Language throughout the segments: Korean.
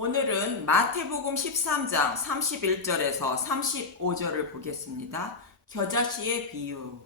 오늘은 마태복음 13장 31절에서 35절을 보겠습니다. 겨자씨의 비유.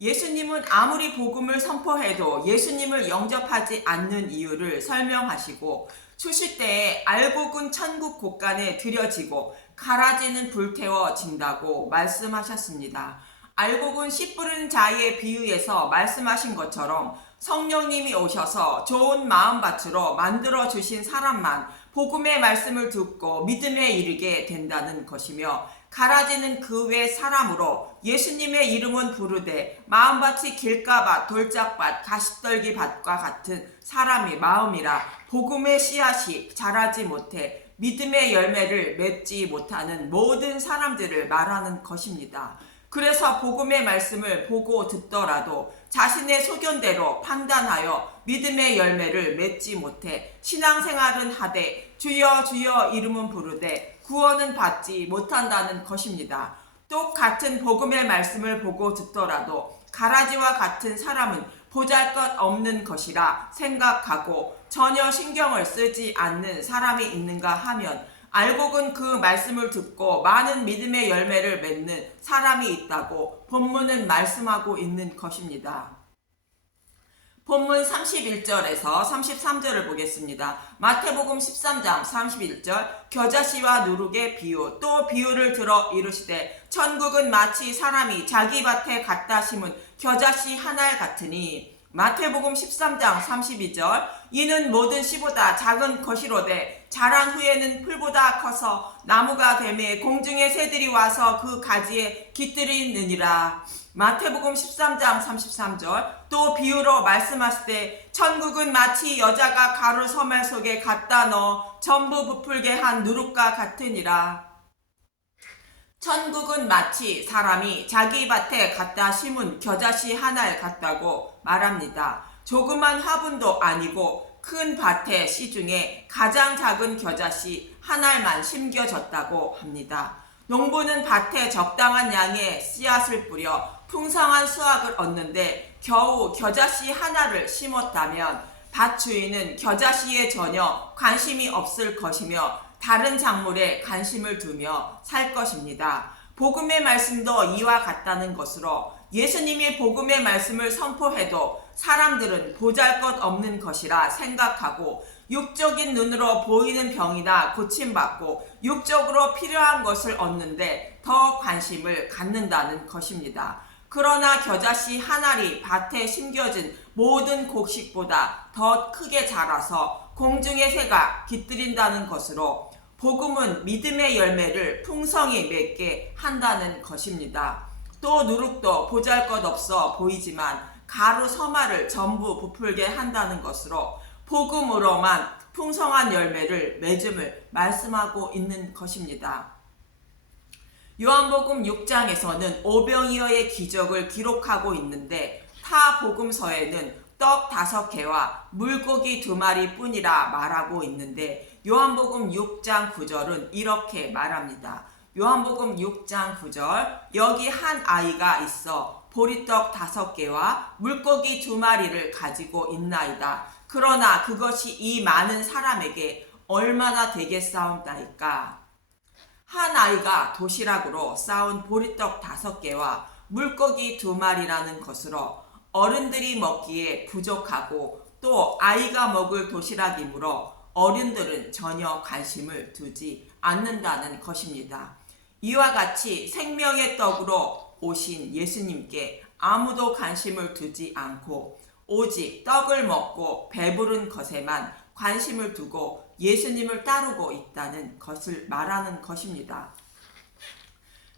예수님은 아무리 복음을 선포해도 예수님을 영접하지 않는 이유를 설명하시고 출실 때에 알곡은 천국 곳간에 들여지고 가라지는 불태워진다고 말씀하셨습니다. 알곡은 씨 뿌리는 자의 비유에서 말씀하신 것처럼 성령님이 오셔서 좋은 마음밭으로 만들어주신 사람만 복음의 말씀을 듣고 믿음에 이르게 된다는 것이며, 가라지는 그 외 사람으로 예수님의 이름은 부르되 마음밭이 길가밭, 돌짝밭, 가시떨기밭과 같은 사람의 마음이라 복음의 씨앗이 자라지 못해 믿음의 열매를 맺지 못하는 모든 사람들을 말하는 것입니다. 그래서 복음의 말씀을 보고 듣더라도 자신의 소견대로 판단하여 믿음의 열매를 맺지 못해 신앙생활은 하되 주여 주여 이름은 부르되 구원은 받지 못한다는 것입니다. 똑같은 복음의 말씀을 보고 듣더라도 가라지와 같은 사람은 보잘것없는 것이라 생각하고 전혀 신경을 쓰지 않는 사람이 있는가 하면, 알곡은 그 말씀을 듣고 많은 믿음의 열매를 맺는 사람이 있다고 본문은 말씀하고 있는 것입니다. 본문 31절에서 33절을 보겠습니다. 마태복음 13장 31절, 겨자씨와 누룩의 비유. 또 비유를 들어 이르시되 천국은 마치 사람이 자기 밭에 갖다 심은 겨자씨 한 알 같으니. 마태복음 13장 32절, 이는 모든 씨보다 작은 것이로되 자란 후에는 풀보다 커서 나무가 되매 공중의 새들이 와서 그 가지에 깃들이느니라. 마태복음 13장 33절, 또 비유로 말씀하시되 천국은 마치 여자가 가루 서말 속에 갖다 넣어 전부 부풀게 한 누룩과 같으니라. 천국은 마치 사람이 자기 밭에 갖다 심은 겨자씨 한 알 같다고 말합니다. 조그만 화분도 아니고 큰 밭의 씨 중에 가장 작은 겨자씨 한 알만 심겨졌다고 합니다. 농부는 밭에 적당한 양의 씨앗을 뿌려 풍성한 수확을 얻는데 겨우 겨자씨 한 알을 심었다면 밭 주인은 겨자씨에 전혀 관심이 없을 것이며 다른 작물에 관심을 두며 살 것입니다. 복음의 말씀도 이와 같다는 것으로 예수님이 복음의 말씀을 선포해도 사람들은 보잘것없는 것이라 생각하고 육적인 눈으로 보이는 병이나 고침받고 육적으로 필요한 것을 얻는데 더 관심을 갖는다는 것입니다. 그러나 겨자씨 한 알이 밭에 심겨진 모든 곡식보다 더 크게 자라서 공중의 새가 깃들인다는 것으로 복음은 믿음의 열매를 풍성히 맺게 한다는 것입니다. 또 누룩도 보잘것없어 보이지만 가루 서말을 전부 부풀게 한다는 것으로 복음으로만 풍성한 열매를 맺음을 말씀하고 있는 것입니다. 요한복음 6장에서는 오병이어의 기적을 기록하고 있는데 타 복음서에는 떡 5개와 물고기 2마리 뿐이라 말하고 있는데, 요한복음 6장 9절은 이렇게 말합니다. 요한복음 6장 9절, 여기 한 아이가 있어 보리떡 5개와 물고기 2마리를 가지고 있나이다. 그러나 그것이 이 많은 사람에게 얼마나 되겠사옵나이까. 한 아이가 도시락으로 싸운 보리떡 5개와 물고기 2마리라는 것으로 어른들이 먹기에 부족하고 또 아이가 먹을 도시락이므로 어른들은 전혀 관심을 두지 않는다는 것입니다. 이와 같이 생명의 떡으로 오신 예수님께 아무도 관심을 두지 않고 오직 떡을 먹고 배부른 것에만 관심을 두고 예수님을 따르고 있다는 것을 말하는 것입니다.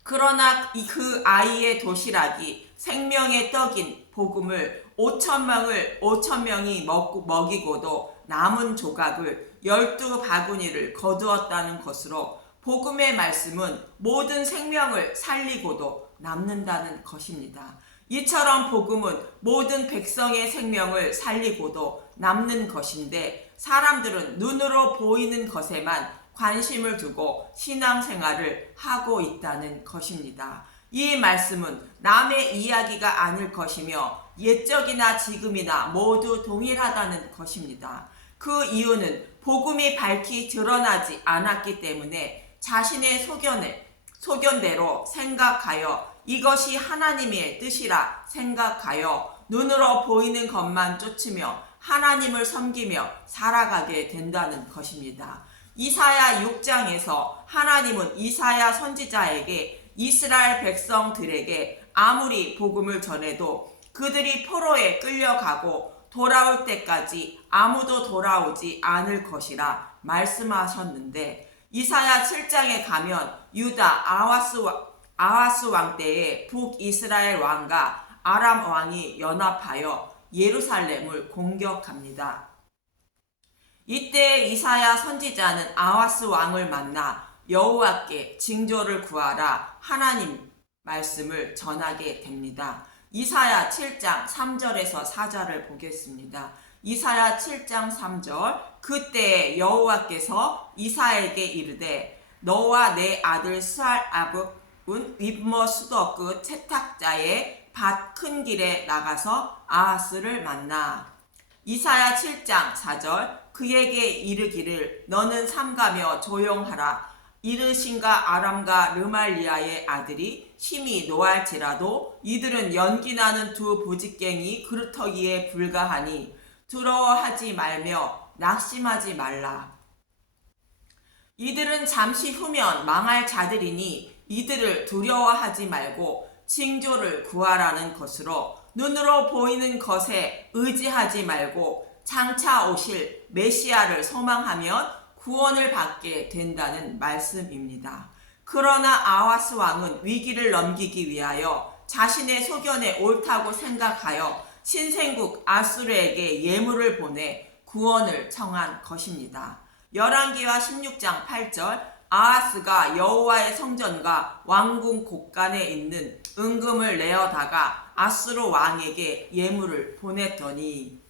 그러나 그 아이의 도시락이 생명의 떡인 복음을 5,000명이 먹이고도 남은 조각을 12바구니를 거두었다는 것으로 복음의 말씀은 모든 생명을 살리고도 남는다는 것입니다. 이처럼 복음은 모든 백성의 생명을 살리고도 남는 것인데, 사람들은 눈으로 보이는 것에만 관심을 두고 신앙생활을 하고 있다는 것입니다. 이 말씀은 남의 이야기가 아닐 것이며 옛적이나 지금이나 모두 동일하다는 것입니다. 그 이유는 복음이 밝히 드러나지 않았기 때문에 자신의 소견대로 생각하여 이것이 하나님의 뜻이라 생각하여 눈으로 보이는 것만 쫓으며 하나님을 섬기며 살아가게 된다는 것입니다. 이사야 6장에서 하나님은 이사야 선지자에게 이스라엘 백성들에게 아무리 복음을 전해도 그들이 포로에 끌려가고 돌아올 때까지 아무도 돌아오지 않을 것이라 말씀하셨는데, 이사야 7장에 가면 유다 아하스 왕 때에 북이스라엘 왕과 아람 왕이 연합하여 예루살렘을 공격합니다. 이때 이사야 선지자는 아하스 왕을 만나 여호와께 징조를 구하라 하나님 말씀을 전하게 됩니다. 이사야 7장 3절에서 4절을 보겠습니다. 이사야 7장 3절. 그때 여호와께서 이사야에게 이르되 너와 내 아들 스알압은 윗머 수도 끝 채탁자의 밭 큰 길에 나가서 아하스를 만나. 이사야 7장 4절. 그에게 이르기를 너는 삼가며 조용하라. 이르신과 아람과 르말리아의 아들이 심히 노할지라도 이들은 연기나는 두 부직갱이 그루터기에 불과하니 두려워하지 말며 낙심하지 말라. 이들은 잠시 후면 망할 자들이니 이들을 두려워하지 말고 징조를 구하라는 것으로 눈으로 보이는 것에 의지하지 말고 장차 오실 메시아를 소망하면 구원을 받게 된다는 말씀입니다. 그러나 아하스 왕은 위기를 넘기기 위하여 자신의 소견에 옳다고 생각하여 신생국 아수르에게 예물을 보내 구원을 청한 것입니다. 열왕기하 16장 8절. 아하스가 여호와의 성전과 왕궁 곳간에 있는 은금을 내어다가 아수르 왕에게 예물을 보냈더니,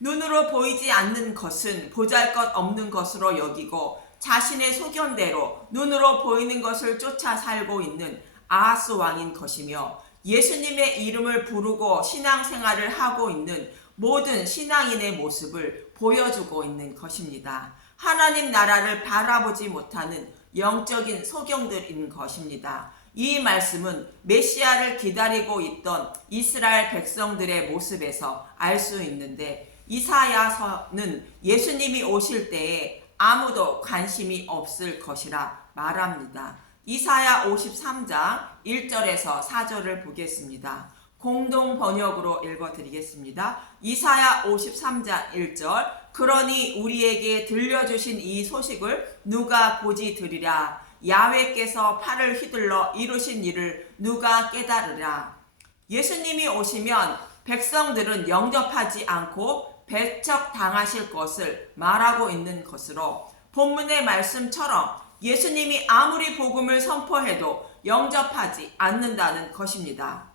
눈으로 보이지 않는 것은 보잘것없는 것으로 여기고 자신의 소견대로 눈으로 보이는 것을 쫓아 살고 있는 아하스 왕인 것이며, 예수님의 이름을 부르고 신앙생활을 하고 있는 모든 신앙인의 모습을 보여주고 있는 것입니다. 하나님 나라를 바라보지 못하는 영적인 소경들인 것입니다. 이 말씀은 메시아를 기다리고 있던 이스라엘 백성들의 모습에서 알 수 있는데, 이사야서는 예수님이 오실 때에 아무도 관심이 없을 것이라 말합니다. 이사야 53장 1절에서 4절을 보겠습니다. 공동 번역으로 읽어드리겠습니다. 이사야 53장 1절. 그러니 우리에게 들려주신 이 소식을 누가 고지 들으랴. 야훼께서 팔을 휘둘러 이루신 일을 누가 깨달으랴. 예수님이 오시면 백성들은 영접하지 않고 배척당하실 것을 말하고 있는 것으로, 본문의 말씀처럼 예수님이 아무리 복음을 선포해도 영접하지 않는다는 것입니다.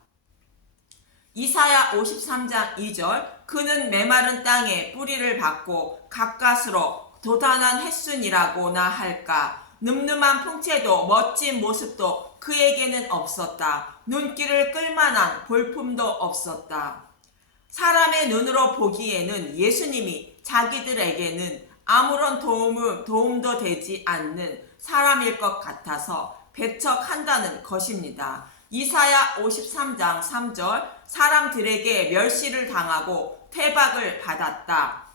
이사야 53장 2절. 그는 메마른 땅에 뿌리를 박고 가까스로 도단한 햇순이라고나 할까. 늠름한 풍채도 멋진 모습도 그에게는 없었다. 눈길을 끌만한 볼품도 없었다. 사람의 눈으로 보기에는 예수님이 자기들에게는 아무런 도움도 되지 않는 사람일 것 같아서 배척한다는 것입니다. 이사야 53장 3절. 사람들에게 멸시를 당하고 태박을 맞았다.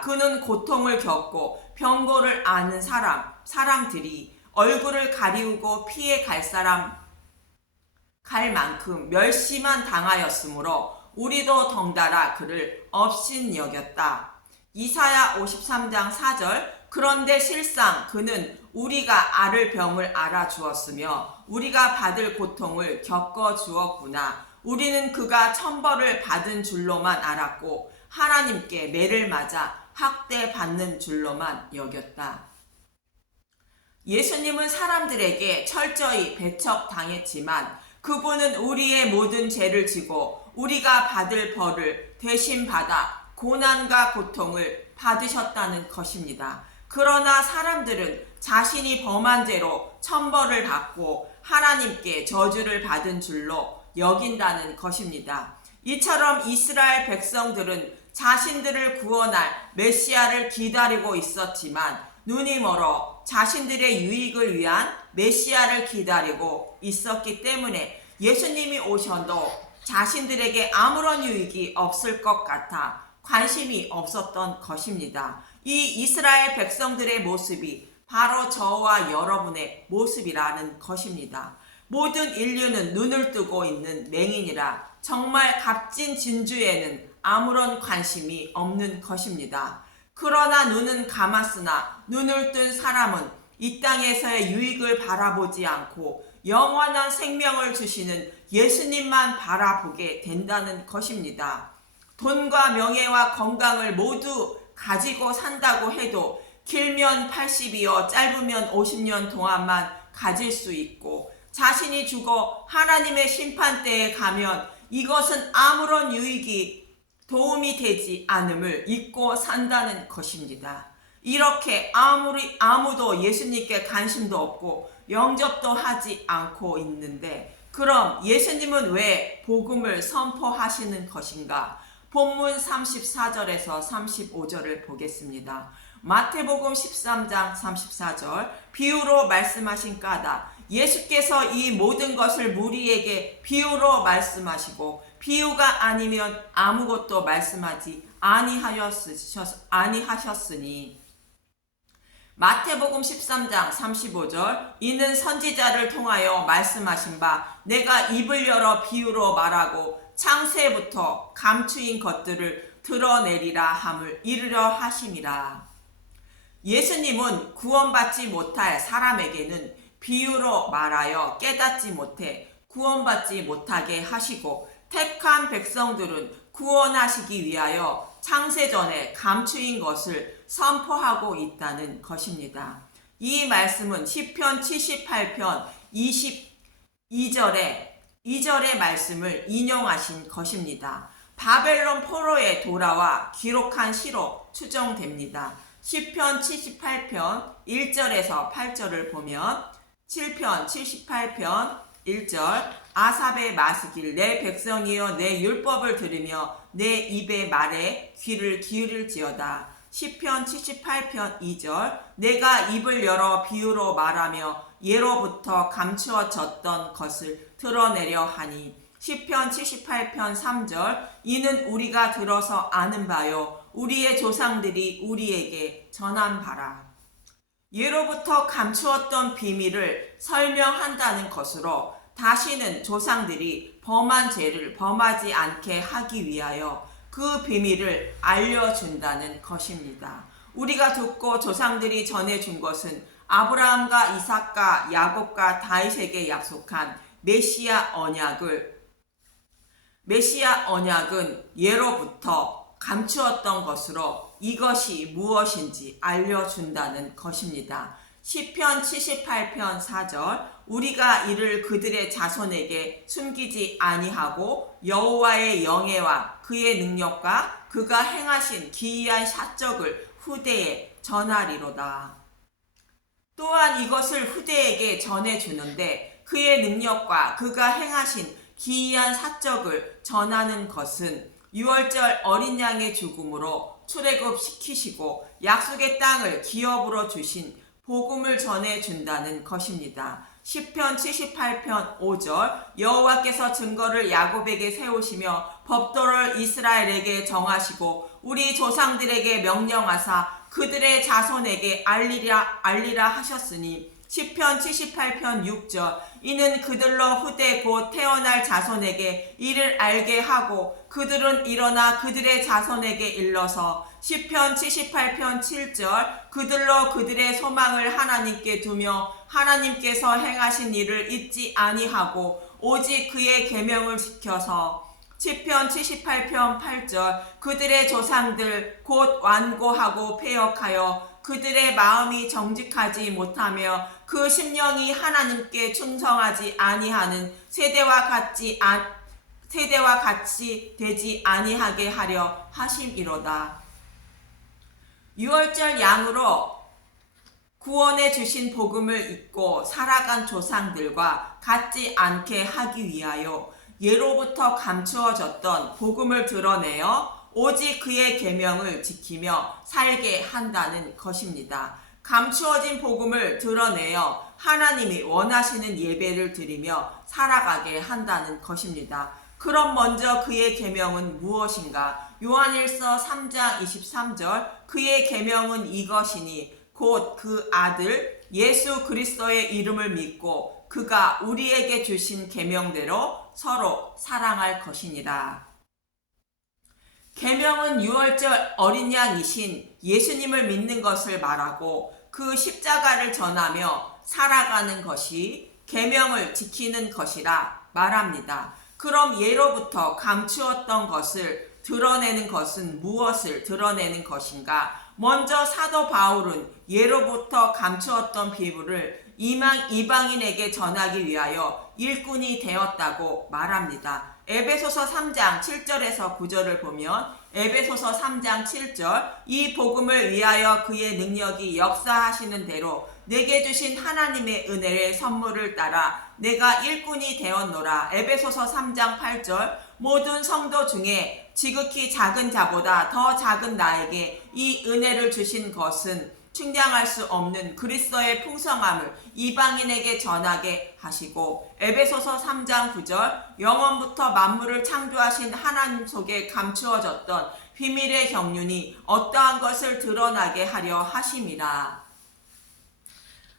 그는 고통을 겪고 병고를 앓는 사람들이 얼굴을 가리우고 피해 갈 만큼 멸시만 당하였으므로 우리도 덩달아 그를 업신여겼다. 이사야 53장 4절. 그런데 실상 그는 우리가 앓을 병을 알아주었으며 우리가 받을 고통을 겪어주었구나. 우리는 그가 천벌을 받은 줄로만 알았고 하나님께 매를 맞아 학대받는 줄로만 여겼다. 예수님은 사람들에게 철저히 배척당했지만 그분은 우리의 모든 죄를 지고 우리가 받을 벌을 대신 받아 고난과 고통을 받으셨다는 것입니다. 그러나 사람들은 자신이 범한 죄로 천벌을 받고 하나님께 저주를 받은 줄로 여긴다는 것입니다. 이처럼 이스라엘 백성들은 자신들을 구원할 메시아를 기다리고 있었지만 눈이 멀어 자신들의 유익을 위한 메시아를 기다리고 있었기 때문에 예수님이 오셔도 자신들에게 아무런 유익이 없을 것 같아 관심이 없었던 것입니다. 이 이스라엘 백성들의 모습이 바로 저와 여러분의 모습이라는 것입니다. 모든 인류는 눈을 뜨고 있는 맹인이라 정말 값진 진주에는 아무런 관심이 없는 것입니다. 그러나 눈은 감았으나 눈을 뜬 사람은 이 땅에서의 유익을 바라보지 않고 영원한 생명을 주시는 예수님만 바라보게 된다는 것입니다. 돈과 명예와 건강을 모두 가지고 산다고 해도 길면 80이요 짧으면 50년 동안만 가질 수 있고 자신이 죽어 하나님의 심판대에 가면 이것은 아무런 유익이 도움이 되지 않음을 잊고 산다는 것입니다. 이렇게 아무도 예수님께 관심도 없고 영접도 하지 않고 있는데 그럼 예수님은 왜 복음을 선포하시는 것인가? 본문 34절에서 35절을 보겠습니다. 마태복음 13장 34절 비유로 말씀하신 까닭 예수께서 이 모든 것을 무리에게 비유로 말씀하시고 비유가 아니면 아무것도 말씀하지 아니하셨으니 마태복음 13장 35절 이는 선지자를 통하여 말씀하신 바 내가 입을 열어 비유로 말하고 창세부터 감추인 것들을 드러내리라 함을 이르려 하심이라. 예수님은 구원받지 못할 사람에게는 비유로 말하여 깨닫지 못해 구원받지 못하게 하시고 택한 백성들은 구원하시기 위하여 창세전에 감추인 것을 선포하고 있다는 것입니다. 이 말씀은 시편 78편 22절의 말씀을 인용하신 것입니다. 바벨론 포로에 돌아와 기록한 시로 추정됩니다. 시편 78편 1절에서 8절을 보면 7편 78편 1절 아삽의 마시길 내 백성이여 내 율법을 들으며 내 입의 말에 귀를 기울일지어다. 시편 78편 2절 내가 입을 열어 비유로 말하며 예로부터 감추어졌던 것을 드러내려 하니. 시편 78편 3절 이는 우리가 들어서 아는 바요 우리의 조상들이 우리에게 전한 바라. 예로부터 감추었던 비밀을 설명한다는 것으로 다시는 조상들이 범한 죄를 범하지 않게 하기 위하여 그 비밀을 알려준다는 것입니다. 우리가 듣고 조상들이 전해준 것은 아브라함과 이삭과 야곱과 다윗에게 약속한 메시아 언약은 예로부터 감추었던 것으로 이것이 무엇인지 알려준다는 것입니다. 시편 78편 4절 우리가 이를 그들의 자손에게 숨기지 아니하고 여호와의 영예와 그의 능력과 그가 행하신 기이한 사적을 후대에 전하리로다. 또한 이것을 후대에게 전해주는데 그의 능력과 그가 행하신 기이한 사적을 전하는 것은 유월절 어린 양의 죽음으로 출애굽시키시고 약속의 땅을 기업으로 주신 복음을 전해준다는 것입니다. 시편 78편 5절 여호와께서 증거를 야곱에게 세우시며 법도를 이스라엘에게 정하시고 우리 조상들에게 명령하사 그들의 자손에게 알리라 하셨으니. 시편 78편 6절 이는 그들로 후대 곧 태어날 자손에게 이를 알게 하고 그들은 일어나 그들의 자손에게 일러서. 시편 78편 7절 그들로 그들의 소망을 하나님께 두며 하나님께서 행하신 일을 잊지 아니하고 오직 그의 계명을 지켜서. 시편 78편 8절 그들의 조상들 곧 완고하고 패역하여 그들의 마음이 정직하지 못하며 그 심령이 하나님께 충성하지 아니하는 세대와 같이 되지 아니하게 하려 하심이로다. 유월절 양으로 구원해 주신 복음을 잊고 살아간 조상들과 같지 않게 하기 위하여 예로부터 감추어졌던 복음을 드러내어 오직 그의 계명을 지키며 살게 한다는 것입니다. 감추어진 복음을 드러내어 하나님이 원하시는 예배를 드리며 살아가게 한다는 것입니다. 그럼 먼저 그의 계명은 무엇인가? 요한일서 3장 23절 그의 계명은 이것이니 곧 그 아들 예수 그리스도의 이름을 믿고 그가 우리에게 주신 계명대로 서로 사랑할 것이니라. 계명은 유월절 어린 양이신 예수님을 믿는 것을 말하고 그 십자가를 전하며 살아가는 것이 계명을 지키는 것이라 말합니다. 그럼 예로부터 감추었던 것을 드러내는 것은 무엇을 드러내는 것인가? 먼저 사도 바울은 예로부터 감추었던 비밀을 이방인에게 전하기 위하여 일꾼이 되었다고 말합니다. 에베소서 3장 7절에서 9절을 보면 에베소서 3장 7절 이 복음을 위하여 그의 능력이 역사하시는 대로 내게 주신 하나님의 은혜의 선물을 따라 내가 일꾼이 되었노라. 에베소서 3장 8절 모든 성도 중에 지극히 작은 자보다 더 작은 나에게 이 은혜를 주신 것은 측량할 수 없는 그리스도의 풍성함을 이방인에게 전하게 하시고 에베소서 3장 9절 영원부터 만물을 창조하신 하나님 속에 감추어졌던 비밀의 경륜이 어떠한 것을 드러나게 하려 하심이라.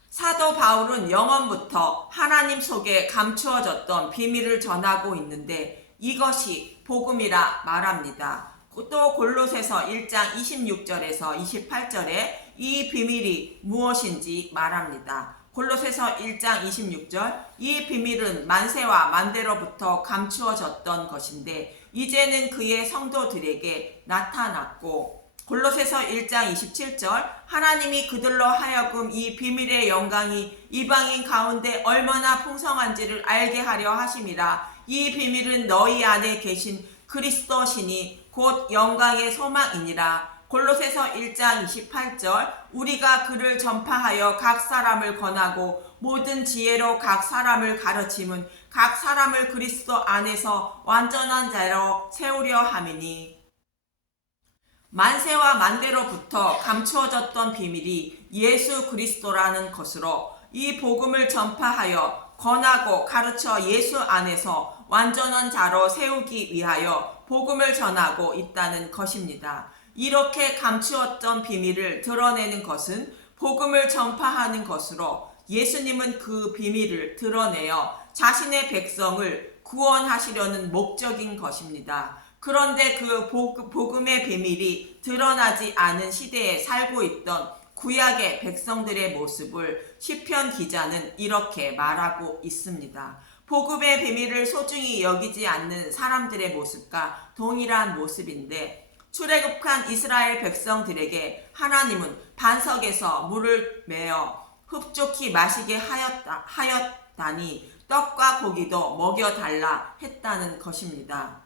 사도 바울은 영원부터 하나님 속에 감추어졌던 비밀을 전하고 있는데 이것이 복음이라 말합니다. 또 골로새서 1장 26절에서 28절에 이 비밀이 무엇인지 말합니다. 골로새서 1장 26절 이 비밀은 만세와 만대로부터 감추어졌던 것인데 이제는 그의 성도들에게 나타났고 골로새서 1장 27절 하나님이 그들로 하여금 이 비밀의 영광이 이방인 가운데 얼마나 풍성한지를 알게 하려 하심이라. 이 비밀은 너희 안에 계신 그리스도시니 곧 영광의 소망이니라. 골로새서 1장 28절 우리가 그를 전파하여 각 사람을 권하고 모든 지혜로 각 사람을 가르침은 각 사람을 그리스도 안에서 완전한 자로 세우려 함이니. 만세와 만대로부터 감추어졌던 비밀이 예수 그리스도라는 것으로 이 복음을 전파하여 권하고 가르쳐 예수 안에서 완전한 자로 세우기 위하여 복음을 전하고 있다는 것입니다. 이렇게 감추었던 비밀을 드러내는 것은 복음을 전파하는 것으로 예수님은 그 비밀을 드러내어 자신의 백성을 구원하시려는 목적인 것입니다. 그런데 그 복음의 비밀이 드러나지 않은 시대에 살고 있던 구약의 백성들의 모습을 시편 기자는 이렇게 말하고 있습니다. 복음의 비밀을 소중히 여기지 않는 사람들의 모습과 동일한 모습인데 출애굽한 이스라엘 백성들에게 하나님은 반석에서 물을 메어 흡족히 마시게 하였다니 떡과 고기도 먹여달라 했다는 것입니다.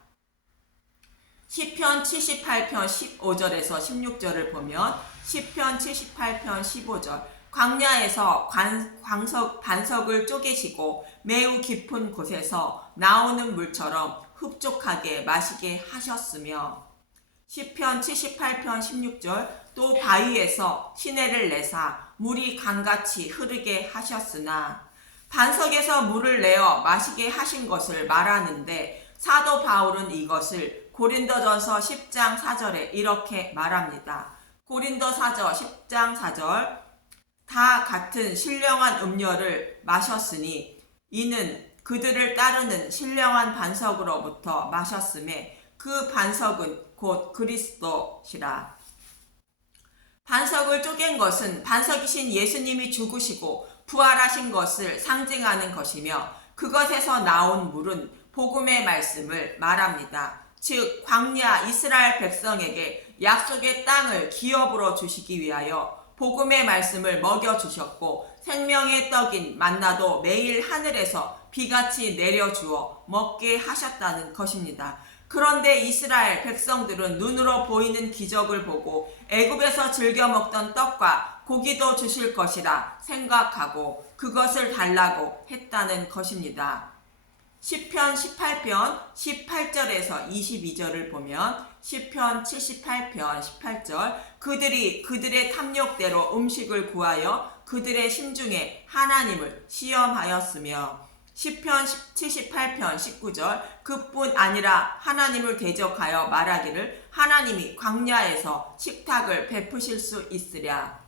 시편 78편 15절에서 16절을 보면 시편 78편 15절 광야에서 반석을 쪼개시고 매우 깊은 곳에서 나오는 물처럼 흡족하게 마시게 하셨으며 시편 78편 16절 또 바위에서 시내를 내사 물이 강같이 흐르게 하셨으나 반석에서 물을 내어 마시게 하신 것을 말하는데 사도 바울은 이것을 고린도전서 10장 4절에 이렇게 말합니다. 고린도사전 10장 4절 다 같은 신령한 음료를 마셨으니 이는 그들을 따르는 신령한 반석으로부터 마셨음에 그 반석은 곧 그리스도시라. 반석을 쪼갠 것은 반석이신 예수님이 죽으시고 부활하신 것을 상징하는 것이며 그것에서 나온 물은 복음의 말씀을 말합니다. 즉 광야 이스라엘 백성에게 약속의 땅을 기업으로 주시기 위하여 복음의 말씀을 먹여주셨고 생명의 떡인 만나도 매일 하늘에서 비같이 내려주어 먹게 하셨다는 것입니다. 그런데 이스라엘 백성들은 눈으로 보이는 기적을 보고 애굽에서 즐겨 먹던 떡과 고기도 주실 것이라 생각하고 그것을 달라고 했다는 것입니다. 시편 18편 18절에서 22절을 보면 시편 78편 18절 그들이 그들의 탐욕대로 음식을 구하여 그들의 심중에 하나님을 시험하였으며 시편 78편 19절 그뿐 아니라 하나님을 대적하여 말하기를 하나님이 광야에서 식탁을 베푸실 수 있으랴.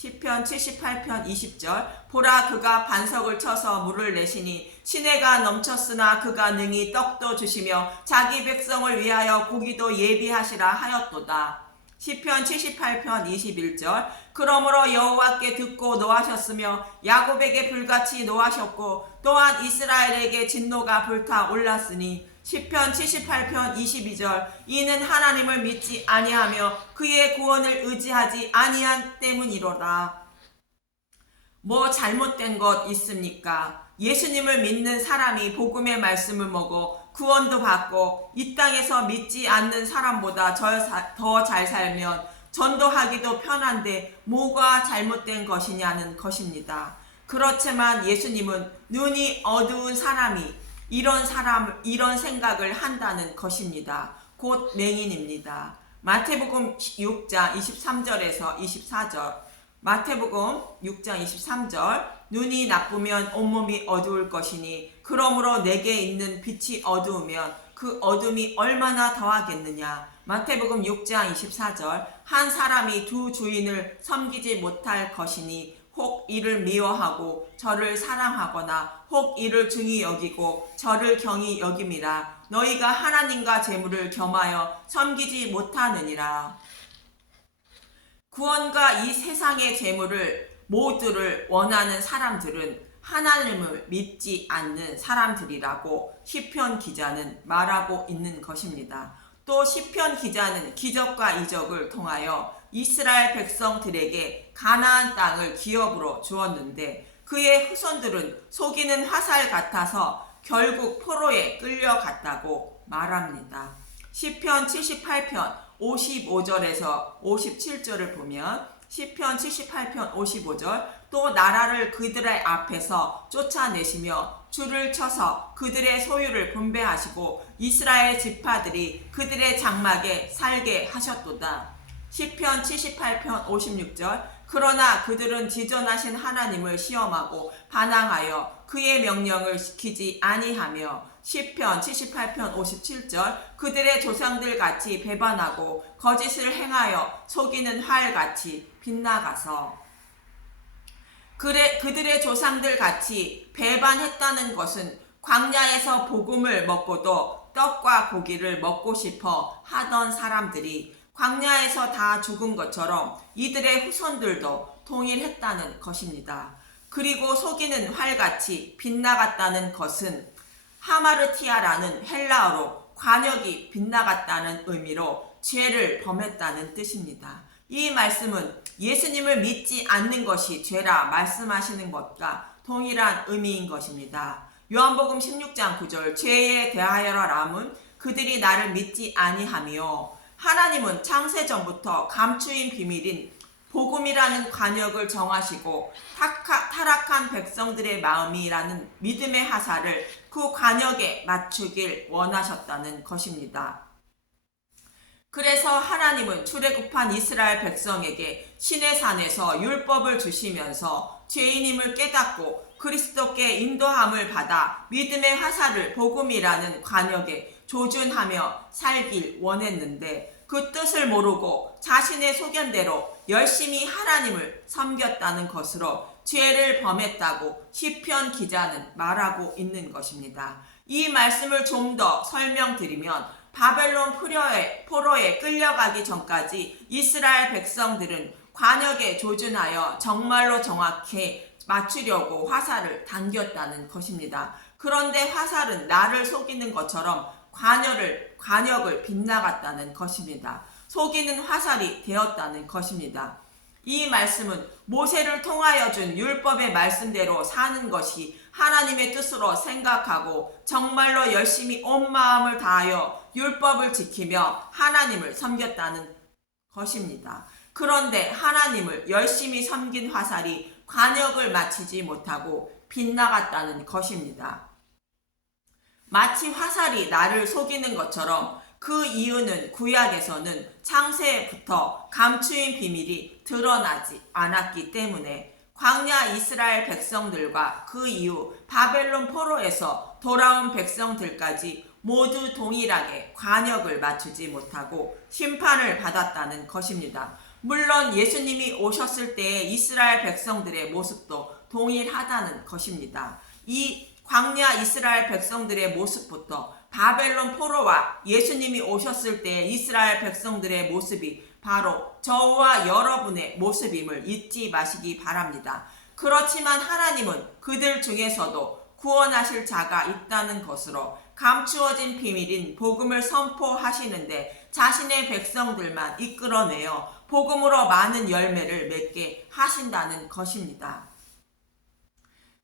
시편 78편 20절 보라 그가 반석을 쳐서 물을 내시니 시내가 넘쳤으나 그가 능히 떡도 주시며 자기 백성을 위하여 고기도 예비하시라 하였도다. 시편 78편 21절 그러므로 여호와께 듣고 노하셨으며 야곱에게 불같이 노하셨고 또한 이스라엘에게 진노가 불타 올랐으니 시편 78편 22절 이는 하나님을 믿지 아니하며 그의 구원을 의지하지 아니한 때문이로다. 뭐 잘못된 것 있습니까? 예수님을 믿는 사람이 복음의 말씀을 먹어 구원도 받고 이 땅에서 믿지 않는 사람보다 더 잘 살면 전도하기도 편한데 뭐가 잘못된 것이냐는 것입니다. 그렇지만 예수님은 눈이 어두운 사람이 이런 생각을 한다는 것입니다. 곧 맹인입니다. 마태복음 6장 23절에서 24절 마태복음 6장 23절 눈이 나쁘면 온몸이 어두울 것이니 그러므로 내게 있는 빛이 어두우면 그 어둠이 얼마나 더하겠느냐. 마태복음 6장 24절 한 사람이 두 주인을 섬기지 못할 것이니 혹 이를 미워하고 저를 사랑하거나 혹 이를 중히 여기고 저를 경히 여김이라. 너희가 하나님과 재물을 겸하여 섬기지 못하느니라. 구원과 이 세상의 재물을 모두를 원하는 사람들은 하나님을 믿지 않는 사람들이라고 시편 기자는 말하고 있는 것입니다. 또 시편 기자는 기적과 이적을 통하여 이스라엘 백성들에게 가나안 땅을 기업으로 주었는데 그의 후손들은 속이는 화살 같아서 결국 포로에 끌려갔다고 말합니다. 시편 78편 55절에서 57절을 보면 시편 78편 55절 또 나라를 그들의 앞에서 쫓아내시며 줄을 쳐서 그들의 소유를 분배하시고 이스라엘 지파들이 그들의 장막에 살게 하셨도다. 시편 78편 56절 그러나 그들은 지존하신 하나님을 시험하고 반항하여 그의 명령을 지키지 아니하며 시편 78편 57절 그들의 조상들 같이 배반하고 거짓을 행하여 속이는 활같이 빗나가서 그들의 조상들 같이 배반했다는 것은 광야에서 복음을 먹고도 떡과 고기를 먹고 싶어 하던 사람들이 광야에서 다 죽은 것처럼 이들의 후손들도 통일했다는 것입니다. 그리고 속이는 활같이 빗나갔다는 것은 하마르티아라는 헬라어로 관역이 빗나갔다는 의미로 죄를 범했다는 뜻입니다. 이 말씀은 예수님을 믿지 않는 것이 죄라 말씀하시는 것과 동일한 의미인 것입니다. 요한복음 16장 9절 죄에 대하여라람은 그들이 나를 믿지 아니하며 하나님은 창세전부터 감추인 비밀인 복음이라는 관역을 정하시고 타락한 백성들의 마음이라는 믿음의 화살을 그 관역에 맞추길 원하셨다는 것입니다. 그래서 하나님은 출애굽한 이스라엘 백성에게 시내산에서 율법을 주시면서 죄인임을 깨닫고 그리스도께 인도함을 받아 믿음의 화살을 복음이라는 관역에 조준하며 살길 원했는데 그 뜻을 모르고 자신의 소견대로 열심히 하나님을 섬겼다는 것으로 죄를 범했다고 시편 기자는 말하고 있는 것입니다. 이 말씀을 좀 더 설명드리면 바벨론 포로에 끌려가기 전까지 이스라엘 백성들은 관역에 조준하여 정말로 정확히 맞추려고 화살을 당겼다는 것입니다. 그런데 화살은 나를 속이는 것처럼 관역을 빗나갔다는 것입니다. 속이는 화살이 되었다는 것입니다. 이 말씀은 모세를 통하여 준 율법의 말씀대로 사는 것이 하나님의 뜻으로 생각하고 정말로 열심히 온 마음을 다하여 율법을 지키며 하나님을 섬겼다는 것입니다. 그런데 하나님을 열심히 섬긴 화살이 관역을 마치지 못하고 빗나갔다는 것입니다. 마치 화살이 나를 속이는 것처럼 그 이유는 구약에서는 창세부터 감추인 비밀이 드러나지 않았기 때문에 광야 이스라엘 백성들과 그 이후 바벨론 포로에서 돌아온 백성들까지 모두 동일하게 관역을 맞추지 못하고 심판을 받았다는 것입니다. 물론 예수님이 오셨을 때의 이스라엘 백성들의 모습도 동일하다는 것입니다. 이 광야 이스라엘 백성들의 모습부터 바벨론 포로와 예수님이 오셨을 때의 이스라엘 백성들의 모습이 바로 저와 여러분의 모습임을 잊지 마시기 바랍니다. 그렇지만 하나님은 그들 중에서도 구원하실 자가 있다는 것으로 감추어진 비밀인 복음을 선포하시는데 자신의 백성들만 이끌어내어 복음으로 많은 열매를 맺게 하신다는 것입니다.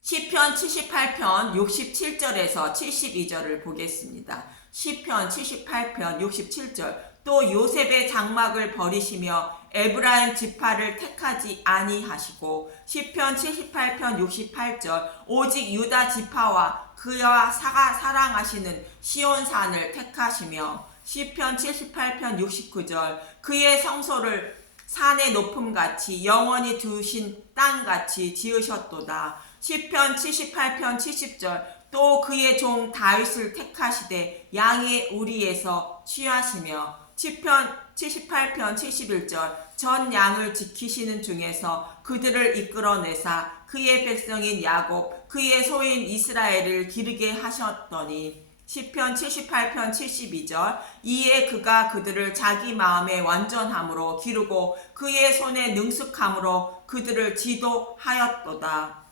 시편 78편 67절에서 72절을 보겠습니다. 시편 78편 67절 또 요셉의 장막을 버리시며 에브라임 지파를 택하지 아니하시고 시편 78편 68절 오직 유다 지파와 그와 사랑하시는 시온산을 택하시며 시편 78편 69절 그의 성소를 산의 높음같이 영원히 두신 땅같이 지으셨도다. 시편 78편 70절 또 그의 종 다윗을 택하시되 양의 우리에서 취하시며 시편 78편 71절 전 양을 지키시는 중에서 그들을 이끌어내사 그의 백성인 야곱 그의 소인 이스라엘을 기르게 하셨더니 시편 78편 72절 이에 그가 그들을 자기 마음의 완전함으로 기르고 그의 손의 능숙함으로 그들을 지도하였도다.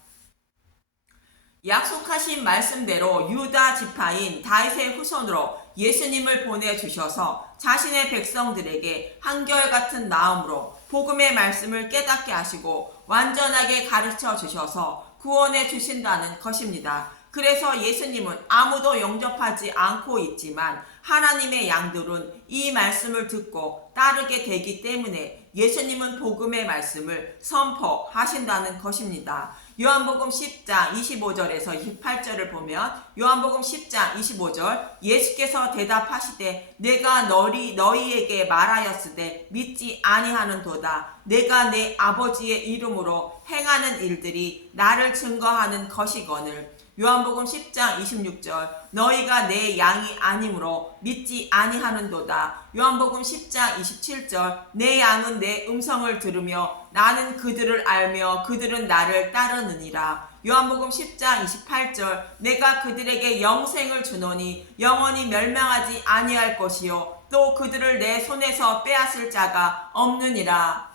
약속하신 말씀대로 유다 지파인 다윗의 후손으로 예수님을 보내주셔서 자신의 백성들에게 한결같은 마음으로 복음의 말씀을 깨닫게 하시고 완전하게 가르쳐 주셔서 구원해 주신다는 것입니다. 그래서 예수님은 아무도 영접하지 않고 있지만 하나님의 양들은 이 말씀을 듣고 따르게 되기 때문에 예수님은 복음의 말씀을 선포하신다는 것입니다. 요한복음 10장 25절에서 28절을 보면 요한복음 10장 25절 예수께서 대답하시되 내가 너희에게 말하였으되 믿지 아니하는도다. 내가 내 아버지의 이름으로 행하는 일들이 나를 증거하는 것이거늘. 요한복음 10장 26절 너희가 내 양이 아니므로 믿지 아니하는도다. 요한복음 10장 27절 내 양은 내 음성을 들으며 나는 그들을 알며 그들은 나를 따르느니라. 요한복음 10장 28절 내가 그들에게 영생을 주노니 영원히 멸망하지 아니할 것이요 또 그들을 내 손에서 빼앗을 자가 없느니라.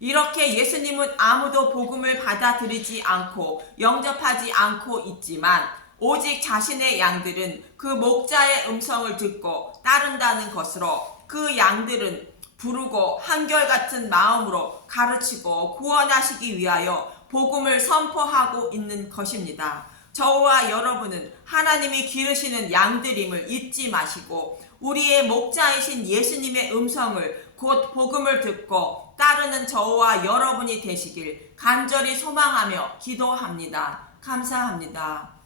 이렇게 예수님은 아무도 복음을 받아들이지 않고 영접하지 않고 있지만 오직 자신의 양들은 그 목자의 음성을 듣고 따른다는 것으로 그 양들은 부르고 한결같은 마음으로 가르치고 구원하시기 위하여 복음을 선포하고 있는 것입니다. 저와 여러분은 하나님이 기르시는 양들임을 잊지 마시고 우리의 목자이신 예수님의 음성을 곧 복음을 듣고 따르는 저와 여러분이 되시길 간절히 소망하며 기도합니다. 감사합니다.